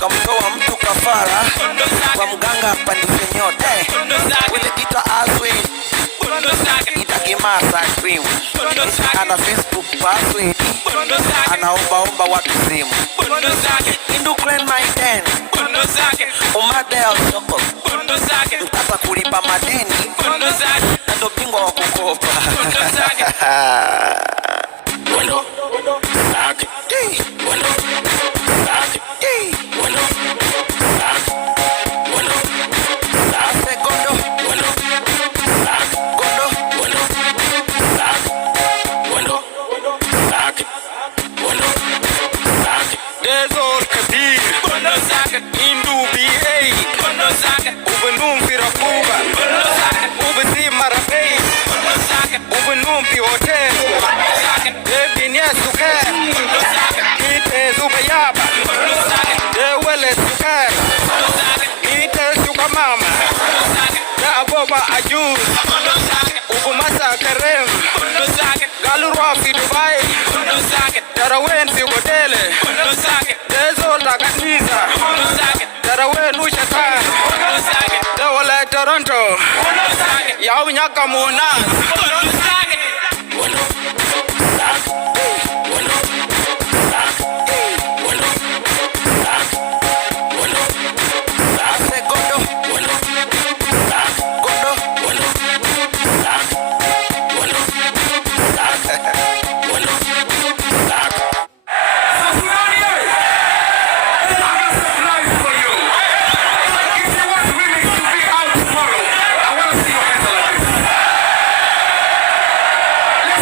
Kamtoa mtu kafara kwa mganga pandishe nyota wile kita aswe itakimasa cream ana Facebook password anaomba watu simu Hindu clan my den umade au soko mtata kulipa madeni ndo bingwa wa kukopa Ajus, Ubumasa Karem, Galurwa fi Dubai, Tarawen fi Hotele, Dezo Laganiza, Tarawen Ushatan, Dawala Toronto, Yaw Nyaka Mona.